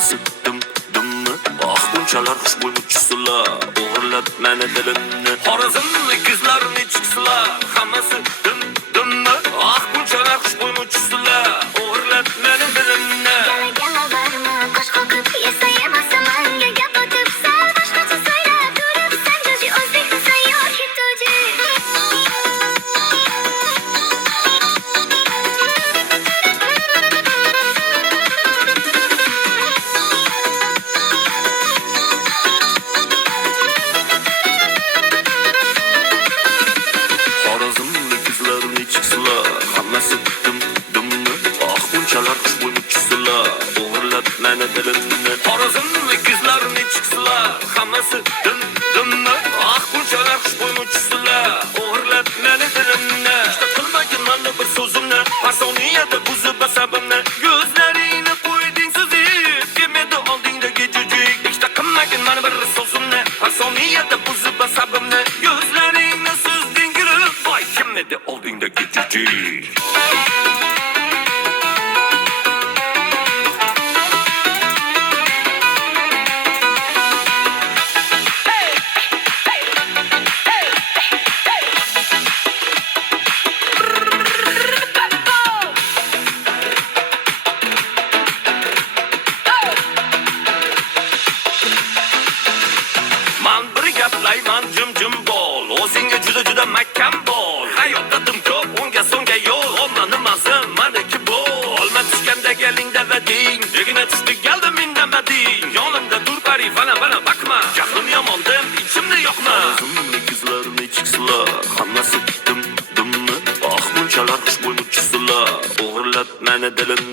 hammasi dim-dimmi? Ah, bunchalar xushbo'ymuchsizlar, o'g'irlab meni dilimni. Xorazmlik qizlar nechiksizlar, hammasi dim-dimmi? Ah, bunchalar xushbo'ymuchsizlar, o'g'irlab meni dilimni. Gala barmi, qosh qoqib yasayamasa manga gap otib sal boshqacha so'ylab turib sanjoji o'zbekni sayyor hitoji. Xorazmlik qizlar nechiksizlar, hammasi dim-dimmi? Ah, bunchalar xushbo'ymuchsizlar, o'g'irlab meni dilimni. Xorazmlik qizlar nechiksizlar, hammasi dim-dimmi? Ah, bunchalar xushbo'ymuchsizlar, o'g'irlab meni dilimni. Ishta qilmagin mana bir so'zimni, asoniyada buzib asabimni. Ko'zlaringni qo'yding suzib, kelmadi oldingdagi jujik. Ishta qilmagin mana bir so'zimni, asoniyada buzib asabimni. Ko'zlaringni suzding kirib, voy kelmadi oldingdagi jujik. Man bir gaplayman jim-jim bol, o'zingga juda mahkam bol. Hayotda dim ko'p, unga so'ngga yo'l, omma nimasi maniki bo'l. Olma tushganda galingda vading, degina tushdi galda mindamading. Yonimda tur pari bana bakma, jahlim yomondim, ichimni yoqma. Xorazmlik qizlar nechiksizlar, hammasi dim-dimmi? Ah, bunchalar xushbo'ymuchsizlar, o'g'irlab meni dilimni.